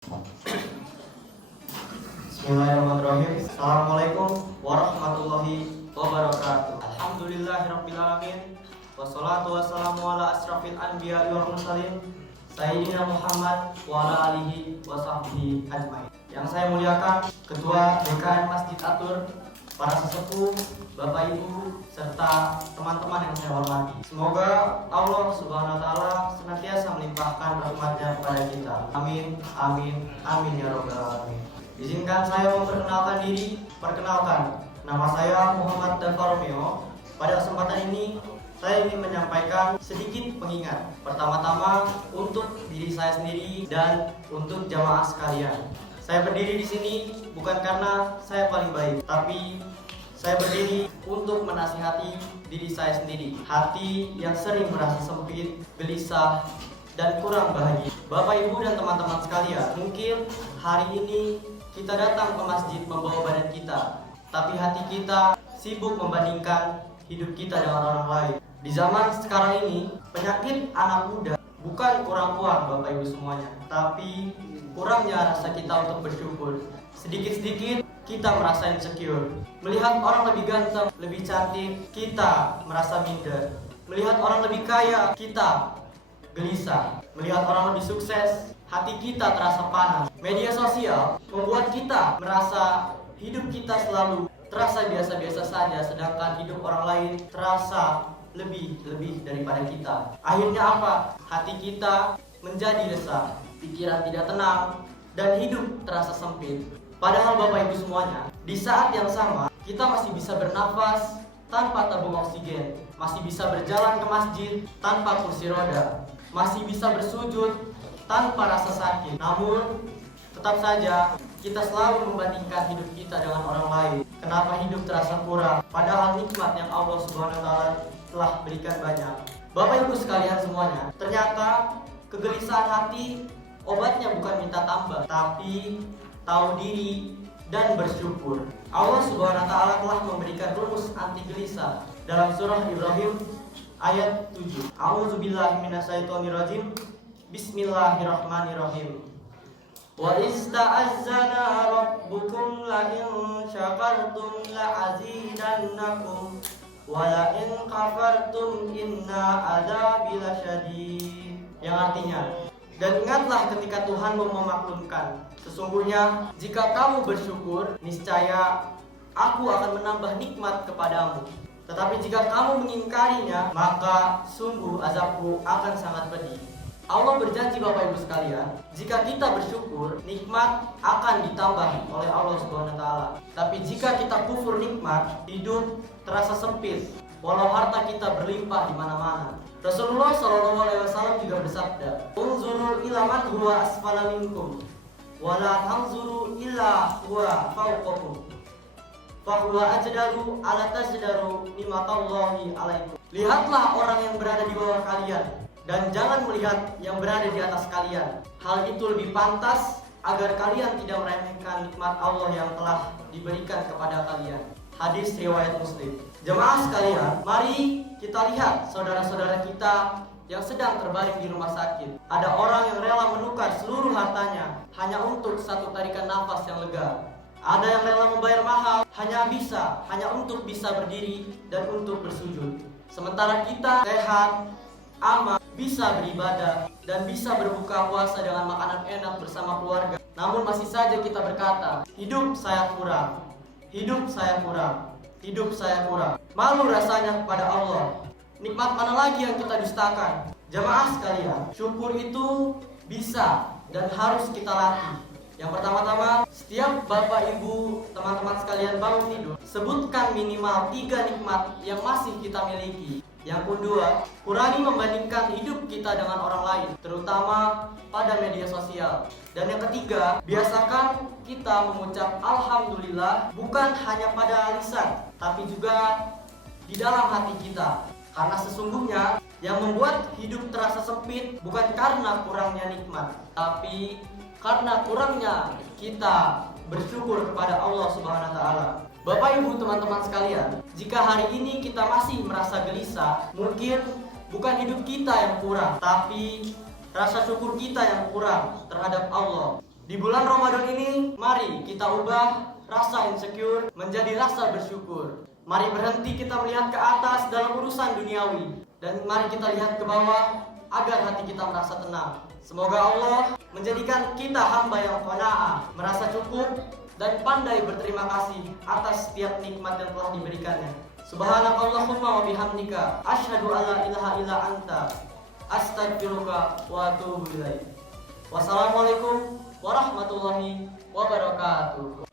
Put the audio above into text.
Bismillahirrahmanirrahim. Assalamualaikum warahmatullahi wabarakatuh. Alhamdulillahirrabbilalamin. Wassalatu wassalamu ala asrafil anbiya wal mursalin Sayyidina Muhammad wa ala alihi wa sahbihi ajmain. Yang saya muliakan Ketua DKM Masjid Atur, para sesepuh, Bapak Ibu, serta teman-teman yang saya hormati. Semoga Allah Subhanahu wa taala senantiasa melimpahkan rahmat-Nya kepada kita. Amin, amin, amin ya rabbal alamin. Izinkan saya memperkenalkan diri. Perkenalkan, nama saya Muhammad Dafar Romeo. Pada kesempatan ini saya ingin menyampaikan sedikit pengingat. Pertama-tama untuk diri saya sendiri dan untuk jamaah sekalian. Saya berdiri di sini bukan karena saya paling baik, tapi saya berdiri untuk menasihati diri saya sendiri. Hati yang sering merasa sempit, gelisah, dan kurang bahagia. Bapak, Ibu, dan teman-teman sekalian, mungkin hari ini kita datang ke masjid membawa badan kita, tapi hati kita sibuk membandingkan hidup kita dengan orang lain. Di zaman sekarang ini, penyakit anak muda bukan kurang uang, Bapak Ibu semuanya, tapi kurangnya rasa kita untuk bersyukur. Sedikit-sedikit kita merasa insecure. Melihat orang lebih ganteng, lebih cantik, kita merasa minder. Melihat orang lebih kaya, kita gelisah. Melihat orang lebih sukses, hati kita terasa panas. Media sosial membuat kita merasa hidup kita selalu terasa biasa-biasa saja, sedangkan hidup orang lain terasa lebih daripada kita. Akhirnya apa? Hati kita menjadi resah, pikiran tidak tenang, dan hidup terasa sempit. Padahal Bapak Ibu semuanya, di saat yang sama kita masih bisa bernafas tanpa tabung oksigen, masih bisa berjalan ke masjid tanpa kursi roda, masih bisa bersujud tanpa rasa sakit. Namun tetap saja kita selalu membandingkan hidup kita dengan orang lain. Kenapa hidup terasa kurang? Padahal nikmat yang Allah Subhanahu wa taala telah berikan banyak. Bapak Ibu sekalian semuanya, ternyata kegelisahan hati obatnya bukan minta tambah, tapi tahu diri dan bersyukur. Allah Subhanahu wa taala telah memberikan rumus anti gelisah dalam surah Ibrahim ayat 7. A'udzubillahi minasyaitonirrajim. Bismillahirrahmanirrahim. Wa ista'azzana rabbukum la in syakartum la azidannakum wa la in kafartum inna adzabi lasyadid. Yang artinya, dan ingatlah ketika Tuhanmu memaklumkan, sesungguhnya jika kamu bersyukur, niscaya aku akan menambah nikmat kepadamu. Tetapi jika kamu mengingkarinya, maka sungguh azabku akan sangat pedih. Allah berjanji Bapak Ibu sekalian, jika kita bersyukur, nikmat akan ditambah oleh Allah Subhanahu wa taala. Tapi jika kita kufur nikmat, hidup terasa sempit, walau harta kita berlimpah di mana-mana. Rasulullah SAW juga bersabda, "Unzuru ila man huwa asfala minkum, wa la tanzuru illa huwa fawqakum. Fa huwa ajdaru ala tajdaru nimatallahi alaikum." Lihatlah orang yang berada di bawah kalian, dan jangan melihat yang berada di atas kalian. Hal itu lebih pantas agar kalian tidak meremehkan nikmat Allah yang telah diberikan kepada kalian. Hadis riwayat Muslim. Jemaah sekalian, mari kita lihat saudara-saudara kita yang sedang terbaring di rumah sakit. Ada orang yang rela menukar seluruh hartanya hanya untuk satu tarikan nafas yang lega. Ada yang rela membayar mahal hanya untuk bisa berdiri dan untuk bersujud. Sementara kita sehat, aman, bisa beribadah, dan bisa berbuka puasa dengan makanan enak bersama keluarga. Namun masih saja kita berkata, hidup saya kurang, hidup saya kurang, hidup saya kurang. Malu rasanya kepada Allah. Nikmat mana lagi yang kita dustakan? Jamaah sekalian, syukur itu bisa dan harus kita latih. Yang pertama-tama, setiap Bapak Ibu, teman-teman sekalian bangun tidur, sebutkan minimal 3 nikmat yang masih kita miliki. Yang kedua, kurangi membandingkan hidup kita dengan orang lain, terutama pada media sosial. Dan yang ketiga, biasakan kita mengucap Alhamdulillah bukan hanya pada lisan, tapi juga di dalam hati kita. Karena sesungguhnya yang membuat hidup terasa sempit bukan karena kurangnya nikmat, tapi karena kurangnya kita bersyukur kepada Allah Subhanahu wa taala. Bapak Ibu teman-teman sekalian, jika hari ini kita masih merasa gelisah, mungkin bukan hidup kita yang kurang, tapi rasa syukur kita yang kurang terhadap Allah. Di bulan Ramadan ini, mari kita ubah rasa insecure menjadi rasa bersyukur. Mari berhenti kita melihat ke atas dalam urusan duniawi, dan mari kita lihat ke bawah agar hati kita merasa tenang. Semoga Allah menjadikan kita hamba yang qanaah, merasa cukup dan pandai berterima kasih atas setiap nikmat yang telah diberikannya. Subhanakallahumma wa bihamdika asyhadu an la ilaha illa anta astaghfiruka wa atubu ilaik. Wassalamualaikum warahmatullahi wabarakatuh.